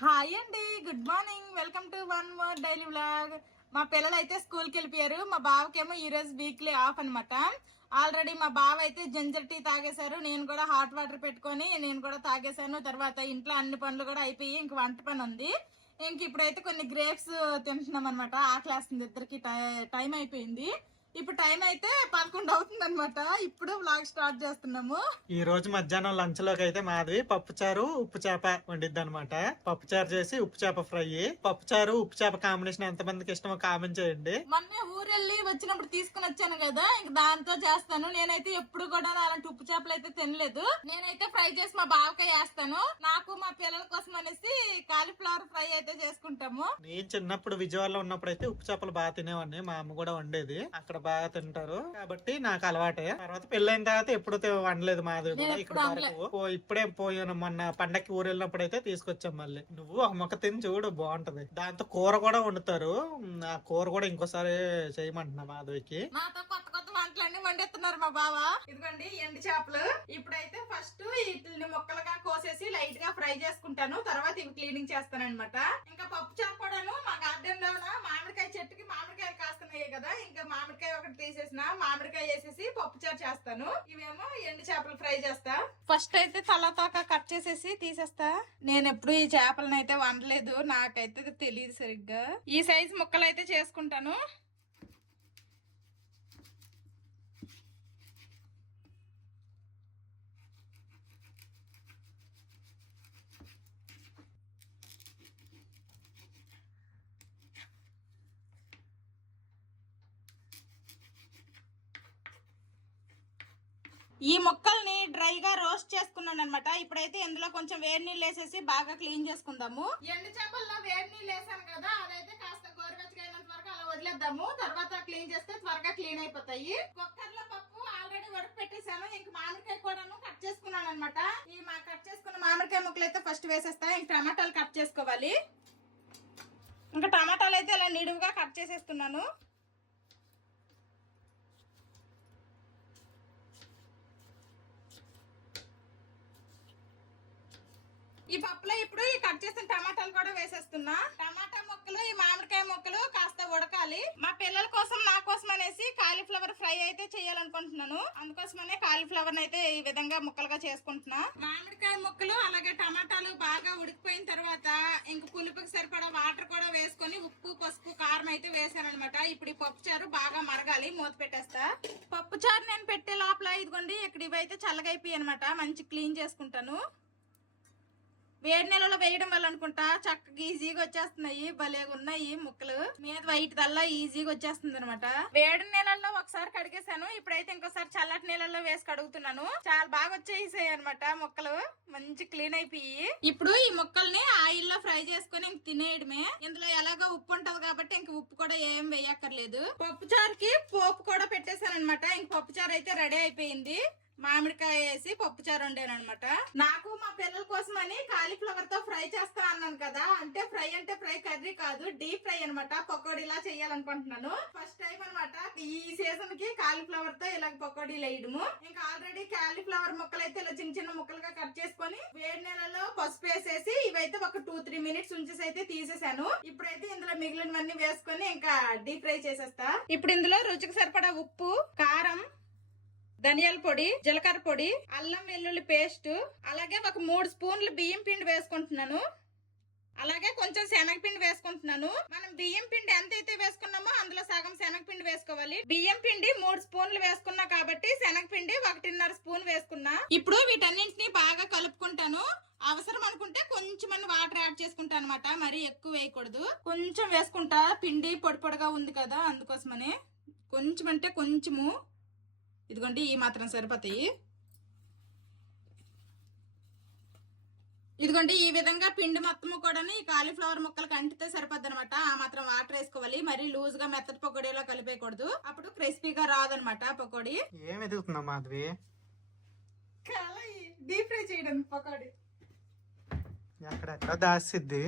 Hi అండి, good morning. Welcome to one more daily vlog. మా పిల్లలు అయితే స్కూల్కి వెళ్ళిపోయారు. మా బావకేమో ఈ రోజు వీక్లీ ఆఫ్ అనమాట. ఆల్రెడీ మా బావ అయితే జింజర్ టీ తాగేశారు. నేను కూడా హాట్ వాటర్ పెట్టుకొని నేను కూడా తాగేశాను. తర్వాత ఇంట్లో అన్ని పనులు కూడా అయిపోయి ఇంక వంట పని ఉంది. ఇంక ఇప్పుడైతే కొన్ని గ్రేప్స్ తింటున్నాం అనమాట. ఆకలేస్తుంది, ఇద్దరికి టైం అయిపోయింది. ఇప్పుడు టైం అయితే 11 అవుతుంది అనమాట. ఇప్పుడు వ్లాగ్ స్టార్ట్ చేస్తున్నాము. ఈ రోజు మధ్యాహ్నం లంచ్ లోకి అయితే మాధవి పప్పుచారు ఉప్పు చేప వండిద్ది అనమాట. పప్పుచారు చేసి ఉప్పు చేప ఫ్రై. పప్పుచారు ఉప్పు చేప కాంబినేషన్ ఎంత మందికి ఇష్టమో కామెంట్ చేయండి. మొన్న ఊరెళ్ళి వచ్చినప్పుడు తీసుకుని వచ్చాను కదా, ఇంక దాంతో చేస్తాను. నేనైతే ఎప్పుడు కూడా అలాంటి ఉప్పు చేపలు అయితే తినలేదు. నేనైతే ఫ్రై చేసి మా బావకాయ వేస్తాను. నాకు మా పిల్లల కోసం అనేసి కాలీఫ్లవర్ ఫ్రై అయితే చేసుకుంటాము. నేను చిన్నప్పుడు విజయవాడలో ఉన్నప్పుడు అయితే ఉప్పు చేపలు బాగా తినేవాడిని. మా అమ్మ కూడా వండేది. అక్కడ బాగా తింటారు కాబట్టి నాకు అలవాటే. తర్వాత పెళ్ళైన తర్వాత ఎప్పుడు వండలేదు మాధవి కూడా ఇక్కడ వరకు. ఇప్పుడే పోయాను, మొన్న పండక్కి ఊరు వెళ్ళినప్పుడు అయితే తీసుకొచ్చాం. మళ్ళీ నువ్వు ఒక మొక్క తిని చూడు, బాగుంటది. దాంతో కూర కూడా వండుతారు. ఆ కూర కూడా ఇంకోసారి చేయమంటున్నా మాధవికి. నాతో కొత్త కొత్త వంటలన్నీ వండేస్తున్నారు మా బావ. ఇదిగోండి ఎండు చేపలు. ఇప్పుడైతే ఫస్ట్ వీటిని ముక్కలుగా కోసేసి లైట్ గా ఫ్రై చేసుకుంటాను. తర్వాత ఇవి క్లీనింగ్ చేస్తాను అనమాట. ఇంకా పప్పు చేప కూడాను మా గార్డెన్ లో మామిడికాయ చెట్టుకి మామిడికాయలు కాస్తున్నాయి కదా, ఇంకా మామిడికాయ ఒకటి తీసేసిన మామిడికాయ వేసేసి పప్పుచారు చేస్తాను. ఇవేమో ఎండు చేపలు ఫ్రై చేస్తా. ఫస్ట్ అయితే తలతోక కట్ చేసేసి తీసేస్తా. నేను ఎప్పుడు ఈ చేపలను అయితే వండలేదు, నాకైతే తెలియదు సరిగ్గా. ఈ సైజ్ ముక్కలు అయితే చేసుకుంటాను. ఈ ముక్కల్ని డ్రైగా రోస్ట్ చేసుకున్నాను అనమాట. ఇప్పుడైతే ఇందులో కొంచెం వేడి నీళ్ళు వేసేసి బాగా క్లీన్ చేసుకుందాము. ఎండు చేపల్లో వేడి నీళ్ళు వేసాను కదా, అదైతే కాస్త గోరువెచ్చగా అయినంత వరకు అలా వదిలేద్దాము. తర్వాత క్లీన్ చేస్తే త్వరగా క్లీన్ అయిపోతాయి. కుక్కర్ లో పప్పు ఆల్రెడీ ఉడక పెట్టేశాను. ఇంక మామిడికాయ కూడాను కట్ చేసుకున్నాను అనమాట. ఈ కట్ చేసుకున్న మామిడికాయ ముక్కలు అయితే ఫస్ట్ వేసేస్తా. ఇంక టమాటాలు కట్ చేసుకోవాలి. ఇంకా టమాటాలు అయితే ఇలా నిడువుగా కట్ చేసేస్తున్నాను. ఈ పప్పులో ఇప్పుడు ఈ కట్ చేసిన టమాటాలు కూడా వేసేస్తున్నా. టమాటా ముక్కలు ఈ మామిడికాయ ముక్కలు కాస్త ఉడకాలి. మా పిల్లల కోసం నా కోసం అనేసి కాలీఫ్లవర్ ఫ్రై అయితే చేయాలనుకుంటున్నాను. అందుకోసమనే కాలీఫ్లవర్ అయితే ఈ విధంగా ముక్కలుగా చేసుకుంటున్నా. మామిడికాయ ముక్కలు అలాగే టమాటాలు బాగా ఉడికిపోయిన తర్వాత ఇంక పులుపుకి సరిపడా వాటర్ కూడా వేసుకొని ఉప్పు పసుపు కారం అయితే వేసాను అనమాట. ఇప్పుడు ఈ పప్పు చారు బాగా మరగాలి. మూత పెట్టేస్తా. పప్పు చారు నేను పెట్టే లోపల ఇదిగోండి ఇక్కడ ఇవైతే చల్లగా అయిపోయి అనమాట. మంచి క్లీన్ చేసుకుంటాను. వేడి నెలలో వేయడం వల్ల అనుకుంటా చక్కగా ఈజీగా వచ్చేస్తున్నాయి. భలేగా ఉన్నాయి ముక్కలు. మీద వైట్ దల్లా ఈజీగా వచ్చేస్తుంది అనమాట. వేడి నీళ్ళల్లో ఒకసారి కడిగేశాను. ఇప్పుడైతే ఇంకోసారి చల్లటి నీళ్ళల్లో వేసి కడుగుతున్నాను. చాలా బాగా వచ్చేసాయి అనమాట ముక్కలు. మంచి క్లీన్ అయిపోయి ఇప్పుడు ఈ ముక్కల్ని ఆయిల్ లో ఫ్రై చేసుకుని ఇంక తినేయడమే. ఇందులో ఎలాగో ఉప్పు ఉంటది కాబట్టి ఇంక ఉప్పు కూడా ఏం వేయక్కర్లేదు. పప్పు చారుకి పోపు కూడా పెట్టేశాను అనమాట. ఇంక పప్పు చారు అయితే రెడీ అయిపోయింది. మామిడికాయ వేసి పప్పు చారు వండాను అనమాట. నాకు మా పిల్లల కోసం అని కాలీఫ్లవర్ తో ఫ్రై చేస్తా అన్నాను కదా. అంటే ఫ్రై కర్రీ కాదు, డీప్ ఫ్రై అనమాట. పకోడీలా చేయాలనుకుంటున్నాను. ఫస్ట్ టైం అనమాట ఈ సీజన్ కి కాలీఫ్లవర్ తో ఇలా పకోడీలు వేయడము. ఇంకా ఆల్రెడీ కాలీఫ్లవర్ ముక్కలు అయితే ఇలా చిన్న చిన్న ముక్కలుగా కట్ చేసుకొని వేడి నీళ్ళలో పసుపు వేసేసి ఇవైతే ఒక 2-3 మినిట్స్ ఉంచేసి అయితే తీసేసాను. ఇప్పుడైతే ఇందులో మిగిలినవన్నీ వేసుకొని ఇంకా డీప్ ఫ్రై చేసేస్తా. ఇప్పుడు ఇందులో రుచికి సరిపడా ఉప్పు, కారం, ధనియాల పొడి, జీలకర్ర పొడి, అల్లం వెల్లుల్లి పేస్ట్, అలాగే ఒక 3 స్పూన్లు బియ్యం పిండి వేసుకుంటున్నాను. అలాగే కొంచెం శనగపిండి వేసుకుంటున్నాను. మనం బియ్యం పిండి ఎంత అయితే వేసుకున్నామో అందులో సగం శనగపిండి వేసుకోవాలి. బియ్యం పిండి 3 స్పూన్లు వేసుకున్నా కాబట్టి శనగపిండి 1.5 స్పూన్ వేసుకున్నా. ఇప్పుడు వీటన్నింటినీ బాగా కలుపుకుంటాను. అవసరం అనుకుంటే కొంచెం వాటర్ యాడ్ చేసుకుంటా అనమాట. మరీ ఎక్కువ వేయకూడదు. కొంచెం వేసుకుంటా. పిండి పొడి పొడిగా ఉంది కదా, అందుకోసమనే కొంచెం అంటే కొంచెము. ఇదిగోండి ఈ మాత్రం సరిపోతాయి. ఇదిగోండి ఈ విధంగా పిండి మొత్తము కూడా ఈ కాలీఫ్లవర్ ముక్కలకు అంటితే సరిపోద్ది అనమాట. ఆ మాత్రం వాటర్ వేసుకోవాలి. మరి లూజ్ గా మెత్తటి పకోడీలో కలిపేయకూడదు. అప్పుడు క్రిస్పీగా రాదనమాట పకోడీ. ఏం ఎదుగుతున్నావు మాధవి? డీప్ ఫ్రై చేయడం పకోడీ. ఎక్కడెక్కడ దాసిద్ది.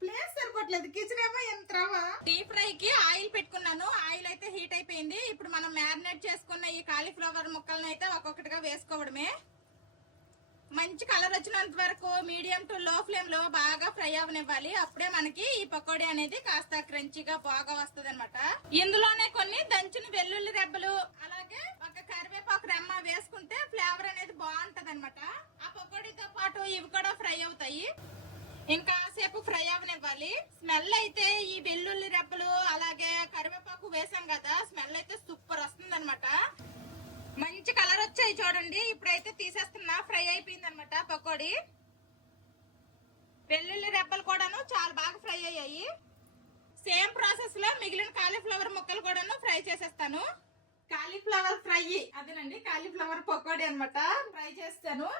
ప్లేస్ సరిపోవట్లేదు. కిచెన్ ఏమో ఎంత రవ్వ. డీప్ ఫ్రై కి ఆయిల్ పెట్టుకున్నాను. ఆయిల్ అయితే హీట్ అయిపోయింది. ఇప్పుడు మనం మ్యారినేట్ చేసుకున్న ఈ కాలీఫ్లవర్ ముక్కలను అయితే ఒక్కొక్కటిగా వేసుకోవడమే. మంచి కలర్ వచ్చినంత వరకు మీడియం టు లో ఫ్లేమ్ లో బాగా ఫ్రై అవనివ్వాలి. అప్పుడే మనకి ఈ పకోడీ అనేది కాస్త క్రంచీగా బాగా వస్తుంది అనమాట. ఇందులోనే కొన్ని దంచిన వెల్లుల్లి రెబ్బలు అలాగే ఒక కరివేపాకు రెమ్మ వేసుకుంటే ఫ్లేవర్ అనేది బాగుంటది అనమాట. ఆ పకోడీతో పాటు ఇవి కూడా ఫ్రై అవుతాయి. ఇంకా సేపు ఫ్రై అవనివ్వాలి. స్మెల్ అయితే ఈ వెల్లుల్లి రెబ్బలు అలాగే కరివేపాకు వేసాం కదా, స్మెల్ అయితే సూపర్ వస్తుంది అనమాట. మంచి కలర్ వచ్చాయి చూడండి. ఇప్పుడైతే తీసేస్తున్నా. ఫ్రై అయిపోయింది అనమాట పకోడీ. వెల్లుల్లి రెబ్బలు కూడాను చాలా బాగా ఫ్రై అయ్యాయి. సేమ్ ప్రాసెస్ లో మిగిలిన కాలీఫ్లవర్ ముక్కలు కూడాను ఫ్రై చేసేస్తాను. కాలీఫ్లవర్ ఫ్రై అదేనండి, కాలీఫ్లవర్ పకోడీ అనమాట. ఫ్రై చేస్తాను.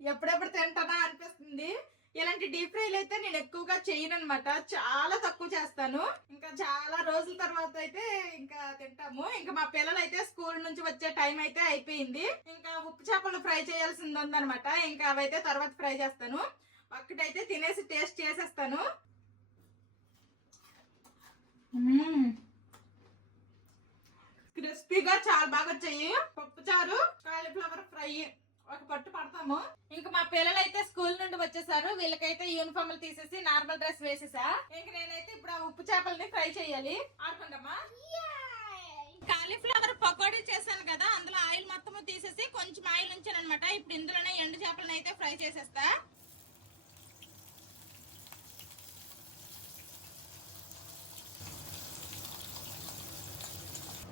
ఎప్పుడెప్పుడు తింటానా అనిపిస్తుంది. ఇలాంటి డీప్ ఫ్రైలు అయితే నేను ఎక్కువగా చేయను అనమాట. చాలా తక్కువ చేస్తాను. ఇంకా చాలా రోజుల తర్వాత అయితే ఇంకా తింటాము. ఇంకా మా పిల్లలు అయితే స్కూల్ నుంచి వచ్చే టైం అయితే అయిపోయింది. ఇంకా ఉప్పు చేపలు ఫ్రై చేయాల్సింది ఉందనమాట. ఇంకా అవైతే తర్వాత ఫ్రై చేస్తాను. ఒక్కటైతే తినేసి టేస్ట్ చేసేస్తాను. క్రిస్పీగా చాలా బాగా వచ్చాయి. పప్పు చారు కాలీఫ్లవర్ ఫ్రై ఒక పట్టు పడతాము. ఇంకా మా పిల్లలు అయితే స్కూల్ నుండి వచ్చేసారు. వీళ్ళకైతే యూనిఫామ్లు తీసేసి నార్మల్ డ్రెస్ వేసేసా. ఇంక నేనైతే ఇప్పుడు ఆ ఉప్పు చేపల్ని ఫ్రై చేయాలి. ఆడుకుంటామా. కాలీఫ్లవర్ పకోడీ చేశాను కదా, అందులో ఆయిల్ మొత్తము తీసేసి కొంచెం ఆయిల్ ఉంచాను అనమాట. ఇప్పుడు ఇందులోనే ఎండు చేపలను అయితే ఫ్రై చేసేస్తా.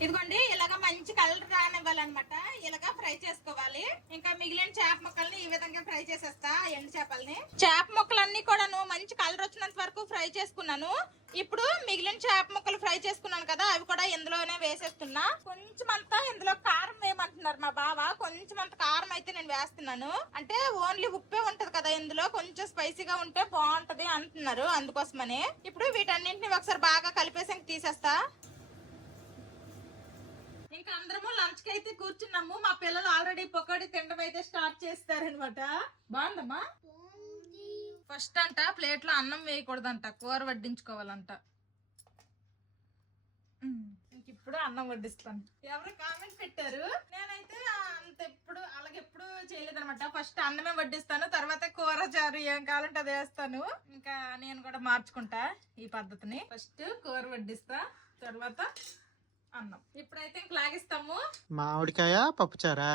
ఇదిగోండి, ఇలాగా మంచి కలర్ రానివ్వాలన్నమాట. ఇలాగా ఫ్రై చేసుకోవాలి. ఇంకా మిగిలిన చేప ముక్కల్ని ఈ విధంగా ఫ్రై చేసేస్తా. ఎండు చేపల్ని, చేప ముక్కలన్నీ కూడాను మంచి కలర్ వచ్చినంత వరకు ఫ్రై చేసుకున్నాను. ఇప్పుడు మిగిలిన చేప ముక్కలు ఫ్రై చేసుకున్నాను కదా, అవి కూడా ఇందులోనే వేసేస్తున్నా. కొంచెం అంతా ఇందులో కారం వేయమంటున్నారు మా బావ. కొంచెం అంత కారం అయితే నేను వేస్తున్నాను. అంటే ఓన్లీ ఉప్పే ఉంటది కదా ఇందులో, కొంచెం స్పైసీగా ఉంటే బాగుంటది అంటున్నారు. అందుకోసమని ఇప్పుడు వీటన్నింటిని ఒకసారి బాగా కలిపేసి తీసేస్తా. ఇంకా అందరము లంచ్ కి అయితే కూర్చున్నాము. మా పిల్లలు ఆల్రెడీ పకోడీ తినడం అయితే స్టార్ట్ చేస్తారనమాట. బాగుందమ్మా. ఫస్ట్ అంట ప్లేట్ లో అన్నం వేయకూడదంట, కూర వడ్డించుకోవాలంట. ఇప్పుడు అన్నం వడ్డిస్తాను. ఎవరు కామెంట్ పెట్టారు. నేనైతే అంత ఎప్పుడు అలాగెప్పుడు చేయలేదనమాట. ఫస్ట్ అన్నమే వడ్డిస్తాను, తర్వాత కూర చారు ఏం కావాలంటే అది వేస్తాను. ఇంకా నేను కూడా మార్చుకుంటా ఈ పద్ధతిని. ఫస్ట్ కూర వడ్డిస్తా, తర్వాత అన్నం. ఇప్పుడైతే ఇంక లాగిస్తాము. మామిడికాయ పప్పుచారా?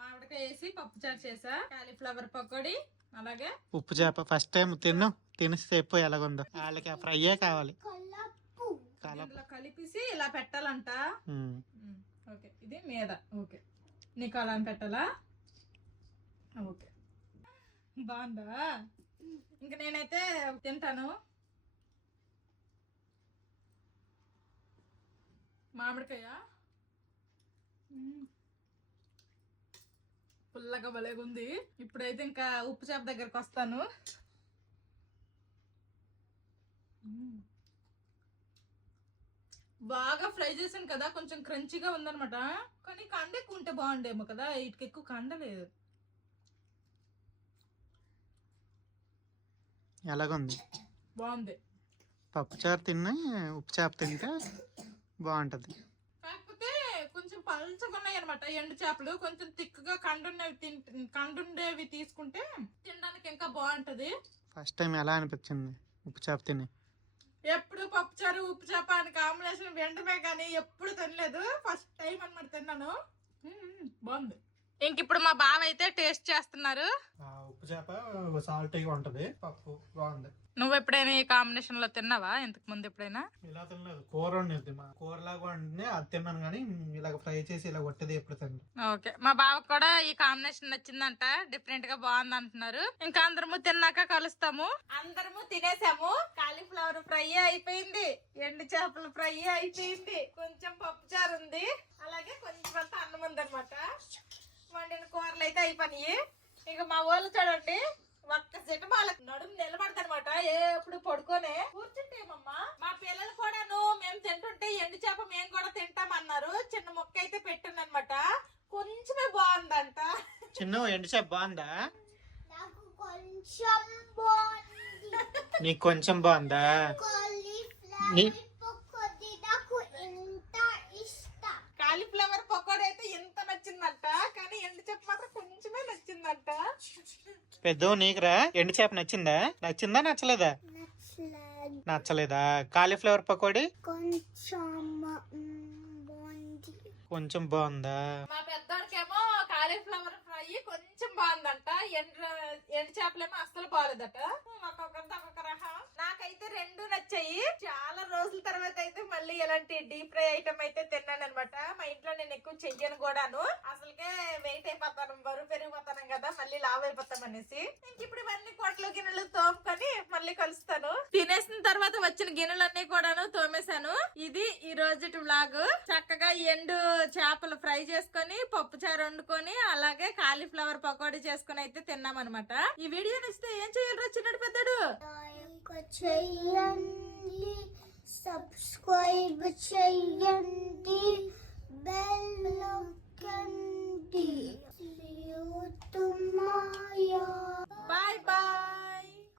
మామిడికాయ వేసి పప్పుచారు చేసా. కాలీఫ్లవర్ పకోడీ అలాగే ఉప్పు చేప. ఫస్ట్ టైం తినేసి చెప్పు ఎలాగుందో. వాళ్ళకి ఆ ఫ్రైయే కావాలి. కలిపేసి ఇలా పెట్టాలంట. ఓకే, ఇది మీద. ఓకే, నీకు అలా పెట్టాలా? ఓకే, బాగుందా? ఇంక నేనైతే తింటాను. మామిడికాయ పుల్లగా భలేగుంది. ఇప్పుడైతే ఇంకా ఉప్పు చేప దగ్గరకు వస్తాను. బాగా ఫ్రై చేశాను కదా, కొంచెం క్రంచీగా ఉందనమాట. కానీ కండ ఎక్కువ ఉంటే బాగుండేమో కదా, వీటికి ఎక్కువ కండ లేదు. ఎలాగుంది? బాగుంది. పప్పుచారు తిన్నా ఉప్పు చేప తింటే బాగుంటది. కాకపోతే కొంచెం పల్చగా ఉన్నాయి అనమాట ఎండు చేపలు. కొంచెం తిక్కుగా కండుండేవి తీసుకుంటే తినడానికి ఇంకా బాగుంటది. ఫస్ట్ టైం ఎలా అనిపించింది ఉప్పు చేప తిని? ఎప్పుడు పప్పుచారు ఉప్పు చేప అని కాంబినేషన్ వెంటనే కానీ ఎప్పుడు తినలేదు. ఫస్ట్ టైం అన్నమాట తిన్నాను. బాగుంది. ఇంక ఇప్పుడు మా బావ అయితే టేస్ట్ చేస్తున్నారు. ఉప్పు చేప సాల్టీగా ఉంటది, పప్పు బాగుంది. నువ్వు ఎప్పుడైనా ఈ కాంబినేషన్ లో తిన్నావా ఇంతకు ముందు ఎప్పుడైనా? ఇలా తినలేదు. కూర వండేది మా కూరలాగా వండి అది తిన్నాను, కానీ ఇలా ఫ్రై చేసి ఇలా కొట్టేది ఎప్పుడు తిన్నాను. ఓకే, మా బావకు కూడా ఈ కాంబినేషన్ నచ్చిందంట. డిఫరెంట్ గా బాగుంది అంటున్నారు. ఇంకా అందరము తిన్నాక కలుస్తాము. అందరము తినేసాము. కాలీఫ్లవర్ ఫ్రై అయిపోయింది, ఎండు చేపలు ఫ్రై అయిపోయింది, కొంచెం పప్పు చారు ఉంది, అలాగే కొంచెం అంతా అన్నం ఉంది అనమాట. వండిన కూరలు అయితే అయిపోయినాయి. ఇక మా వాళ్ళు చూడండి, ఒక్క సెట్ వాళ్ళకి నడుము నిలబడతానమాట. ఎప్పుడు పడుకోనే కూర్చుంటేమమ్మా. మా పిల్లలు కూడాను మేము తింటుంటే ఎండు చేప మేము కూడా తింటామన్నారు. చిన్న మొక్క అయితే పెట్టిందనమాట. కొంచెమే బాగుందంట. చిన్న ఎండు చేప బాగుందా? నాకు కొంచెం బాగుంది. నీకు కొంచెం బాగుందా? కాలీఫ్లవర్ పకోడీ అయితే ఎంత నచ్చిందంట, కానీ ఎండు చేప మాత్రం కొంచెమే నచ్చిందంట. పెద్ద నీకురా ఎండు చేప నచ్చిందా నచ్చలేదా? నచ్చలేదు. నచ్చలేదా? కాలీఫ్లవర్ పకోడీ కొంచెం బాగుంది. కొంచెం బాగుందా? మా పెద్దోడికేమో కాలీఫ్లవర్ ఫ్రై కొంచెం బాగుందంట, ఎండు చేపలేమో అస్సలు బాగాలేదట. ఒక్కొక్కరితో ఒక్కొక్క రకం. నాకైతే రెండు నచ్చాయి. చాలా రోజుల తర్వాత అయితే మళ్ళీ ఇలాంటి డీప్ ఫ్రై ఐటమ్ అయితే తిన్నాను అనమాట. మా ఇంట్లో నేను ఎక్కువ చెయ్యను కూడాను. అసలుకే వెయిట్ అయిపోతాను, బరువు పెరిగిపోతాను కదా, మళ్ళీ లావ్ అయిపోతాం అనేసి. ఇంక ఇప్పుడు ఇవన్నీ కొట్లు గిన్నెలు తోముకొని మళ్ళీ కలుస్తాను. తినేసిన తర్వాత వచ్చిన గిన్నెలన్నీ కూడాను తోమేశాను. ఇది ఈ రోజు వ్లాగ్. చక్కగా ఎండు చేపలు ఫ్రై చేసుకొని పప్పు చారు వండుకొని అలాగే కాలీఫ్లవర్ పకోడీ చేసుకుని అయితే తిన్నాం అనమాట. ఈ వీడియో నచ్చితే ఏం చేయాలి చిన్నడు పెద్దడు? లైక్ చేయండి, సబ్స్క్రైబ్ చేయండి, బెల్ నొక్కండి. See you tomorrow. Bye bye.